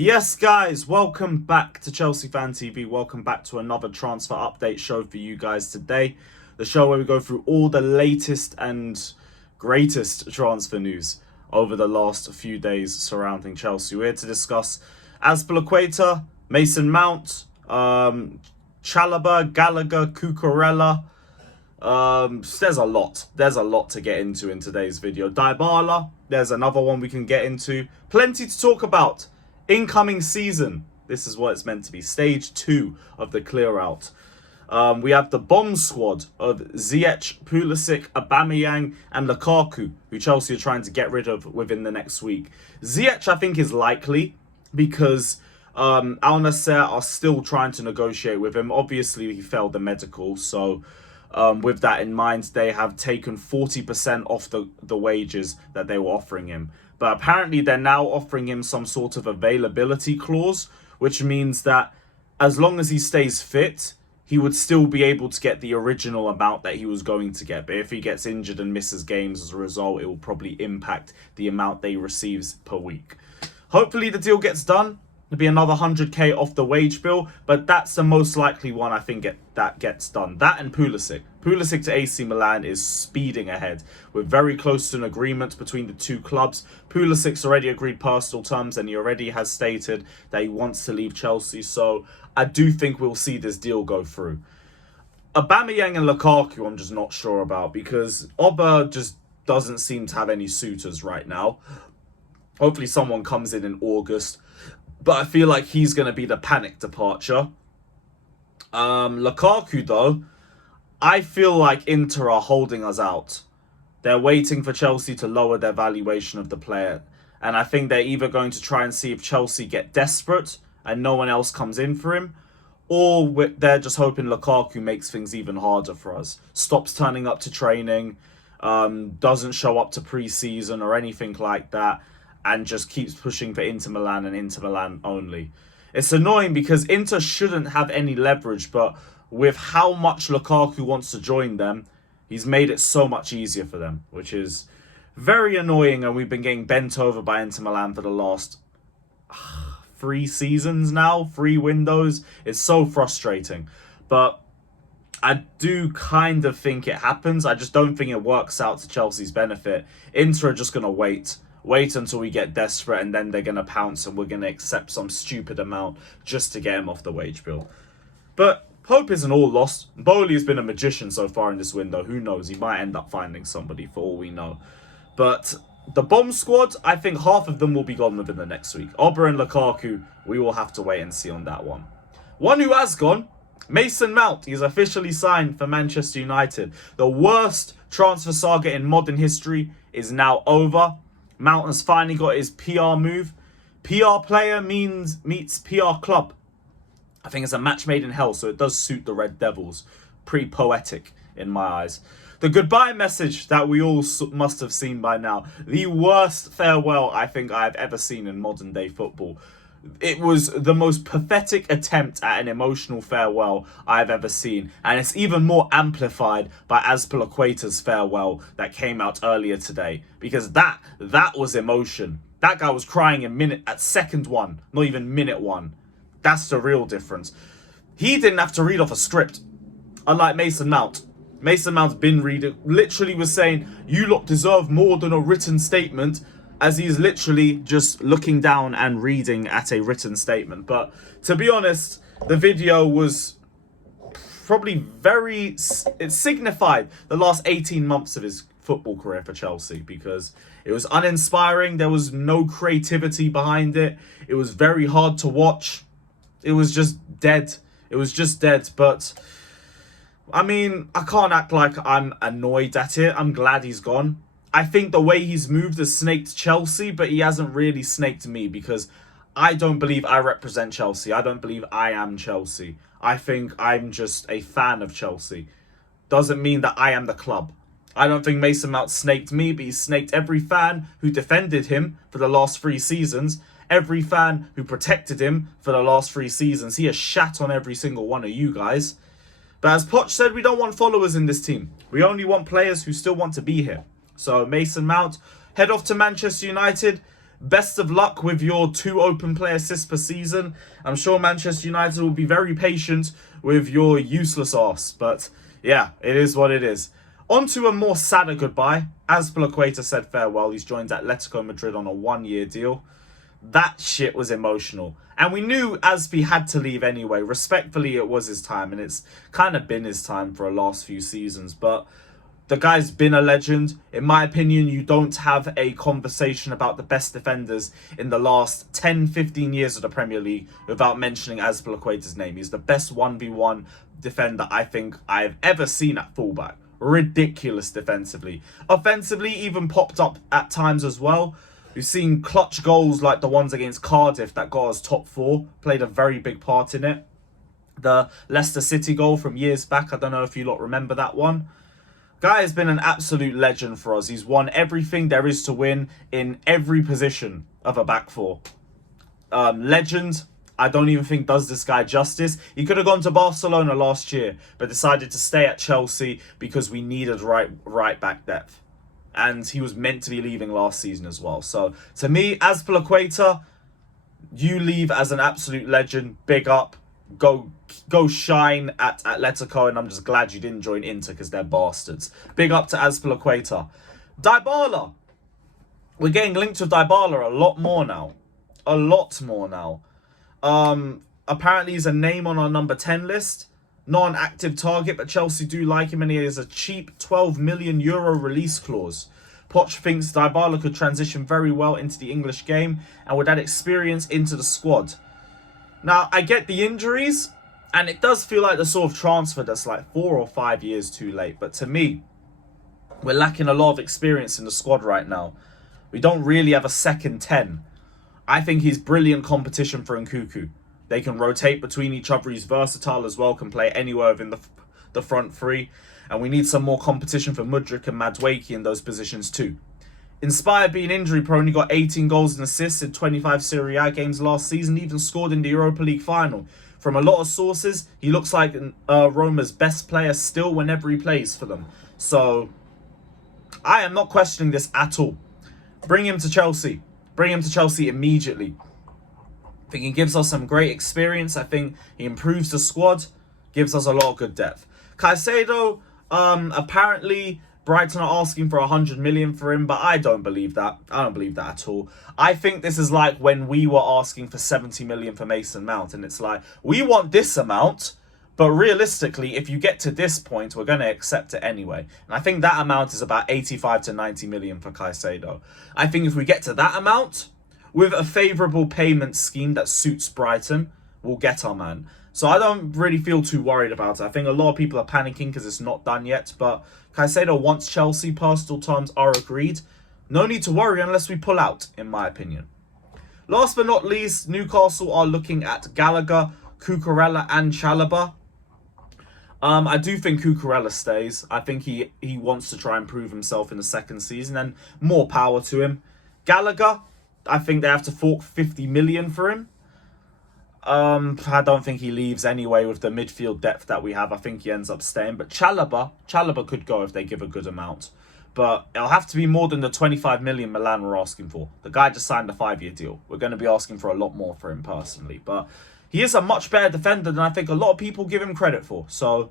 Yes, guys, welcome back to Chelsea Fan TV. Welcome back to another transfer update show for you guys today. The show where we go through all the latest and greatest transfer news over the last few days surrounding Chelsea. We're here to discuss Azpilicueta, Mason Mount, Chalobah, Gallagher, Cucurella. There's a lot. There's a lot to get into in today's video. Dybala, there's another one we can get into. Plenty to talk about. Incoming season. This is what it's meant to be. Stage 2 of the clear out. We have the bomb squad of Ziyech, Pulisic, Aubameyang and Lukaku, who Chelsea are trying to get rid of within the next week. Ziyech, I think, is likely because Al Nassr are still trying to negotiate with him. Obviously, he failed the medical, so with that in mind, they have taken 40% off the wages that they were offering him. But apparently they're now offering him some sort of availability clause, which means that as long as he stays fit, he would still be able to get the original amount that he was going to get. But if he gets injured and misses games as a result, it will probably impact the amount they receives per week. Hopefully the deal gets done. It'll be another 100k off the wage bill, but that's the most likely one I think that gets done. That and Pulisic. Pulisic to AC Milan is speeding ahead. We're very close to an agreement between the two clubs. Pulisic's already agreed personal terms and he already has stated that he wants to leave Chelsea. So I do think we'll see this deal go through. Aubameyang and Lukaku I'm just not sure about because Oba just doesn't seem to have any suitors right now. Hopefully someone comes in August. But I feel like he's going to be the panic departure. Lukaku, though, I feel like Inter are holding us out. They're waiting for Chelsea to lower their valuation of the player. And I think they're either going to try and see if Chelsea get desperate and no one else comes in for him. Or they're just hoping Lukaku makes things even harder for us. Stops turning up to training. Doesn't show up to pre-season or anything like that. And just keeps pushing for Inter Milan and Inter Milan only. It's annoying because Inter shouldn't have any leverage, but with how much Lukaku wants to join them, he's made it so much easier for them, which is very annoying. And we've been getting bent over by Inter Milan for the last 3 seasons now, 3 windows. It's so frustrating. But I do kind of think it happens. I just don't think it works out to Chelsea's benefit. Inter are just going to wait until we get desperate and then they're going to pounce and we're going to accept some stupid amount just to get him off the wage bill. But hope isn't all lost. Bowley has been a magician so far in this window. Who knows? He might end up finding somebody for all we know. But the bomb squad, I think half of them will be gone within the next week. Oba and Lukaku, we will have to wait and see on that one. One who has gone, Mason Mount. He's officially signed for Manchester United. The worst transfer saga in modern history is now over. Mount has finally got his PR move. PR player meets PR club. I think it's a match made in hell, so it does suit the Red Devils. Pretty poetic in my eyes. The goodbye message that we all must have seen by now. The worst farewell I think I've ever seen in modern day football. It was the most pathetic attempt at an emotional farewell I've ever seen. And it's even more amplified by Azpilicueta's farewell that came out earlier today. Because that was emotion. That guy was crying at second 1, not even minute 1. That's the real difference. He didn't have to read off a script. Unlike Mason Mount. Mason Mount's been reading, literally was saying, you lot deserve more than a written statement. As he's literally just looking down and reading at a written statement. But to be honest, the video was probably it signified the last 18 months of his football career for Chelsea because it was uninspiring. There was no creativity behind it. It was very hard to watch. It was just dead. It was just dead. But I mean, I can't act like I'm annoyed at it. I'm glad he's gone. I think the way he's moved has snaked Chelsea, but he hasn't really snaked me because I don't believe I represent Chelsea. I don't believe I am Chelsea. I think I'm just a fan of Chelsea. Doesn't mean that I am the club. I don't think Mason Mount snaked me, but he snaked every fan who defended him for the last 3 seasons. Every fan who protected him for the last 3 seasons. He has shat on every single one of you guys. But as Poch said, we don't want followers in this team. We only want players who still want to be here. So Mason Mount, head off to Manchester United. Best of luck with your 2 open play assists per season. I'm sure Manchester United will be very patient with your useless arse. But yeah, it is what it is. On to a more sadder goodbye. Azpilicueta said farewell. He's joined Atletico Madrid on a 1-year deal. That shit was emotional. And we knew Azpi had to leave anyway. Respectfully, it was his time. And it's kind of been his time for the last few seasons. But the guy's been a legend. In my opinion, you don't have a conversation about the best defenders in the last 10, 15 years of the Premier League without mentioning Azpilicueta's name. He's the best 1v1 defender I think I've ever seen at fullback. Ridiculous defensively. Offensively, even popped up at times as well. We've seen clutch goals like the ones against Cardiff that got us top 4. Played a very big part in it. The Leicester City goal from years back. I don't know if you lot remember that one. Guy has been an absolute legend for us. He's won everything there is to win in every position of a back 4. Legend. I don't even think does this guy justice. He could have gone to Barcelona last year, but decided to stay at Chelsea because we needed right back depth. And he was meant to be leaving last season as well. So, to me, Azpilicueta, you leave as an absolute legend. Big up. Go shine at Atletico, and I'm just glad you didn't join Inter because they're bastards. Big up to Azpilicueta. Dybala. We're getting linked with Dybala a lot more now. A lot more now. Apparently he's a name on our number 10 list. Not an active target, but Chelsea do like him, and he has a cheap €12 million release clause. Poch thinks Dybala could transition very well into the English game and would add experience into the squad. Now, I get the injuries, and it does feel like the sort of transfer that's like 4 or 5 years too late. But to me, we're lacking a lot of experience in the squad right now. We don't really have a second 10. I think he's brilliant competition for Nkunku. They can rotate between each other. He's versatile as well, can play anywhere within the front 3. And we need some more competition for Mudryk and Madueke in those positions too. Inspired being injury prone, he got 18 goals and assists in 25 Serie A games last season, even scored in the Europa League final. From a lot of sources, he looks like Roma's best player still whenever he plays for them. So, I am not questioning this at all. Bring him to Chelsea. Bring him to Chelsea immediately. I think he gives us some great experience. I think he improves the squad. Gives us a lot of good depth. Caicedo, apparently Brighton are asking for 100 million for him, but I don't believe that. I don't believe that at all. I think this is like when we were asking for 70 million for Mason Mount, and it's like, we want this amount, but realistically, if you get to this point, we're going to accept it anyway. And I think that amount is about 85 to 90 million for Caicedo. I think if we get to that amount, with a favourable payment scheme that suits Brighton, we'll get our man. So I don't really feel too worried about it. I think a lot of people are panicking because it's not done yet. But Caicedo wants Chelsea. Personal terms are agreed. No need to worry unless we pull out, in my opinion. Last but not least, Newcastle are looking at Gallagher, Cucurella and Chalobah. I do think Cucurella stays. I think he wants to try and prove himself in the second season, and more power to him. Gallagher, I think they have to fork 50 million for him. I don't think he leaves anyway with the midfield depth that we have. I think he ends up staying. But Chalobah could go if they give a good amount. But it'll have to be more than the 25 million Milan were asking for. The guy just signed a 5-year deal. We're going to be asking for a lot more for him personally. But he is a much better defender than I think a lot of people give him credit for. So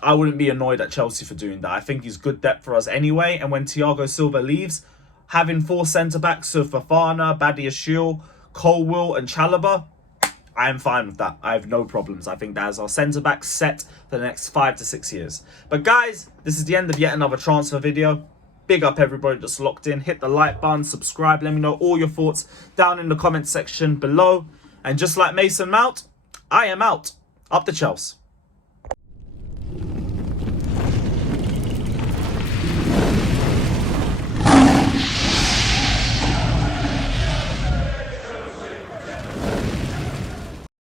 I wouldn't be annoyed at Chelsea for doing that. I think he's good depth for us anyway. And when Thiago Silva leaves, having 4 centre-backs of Fofana, Badiashile, Colwill and Chalobah, I am fine with that. I have no problems. I think that is our centre-back set for the next 5 to 6 years. But guys, this is the end of yet another transfer video. Big up everybody that's locked in. Hit the like button, subscribe. Let me know all your thoughts down in the comment section below. And just like Mason Mount, I am out. Up the Chelsea.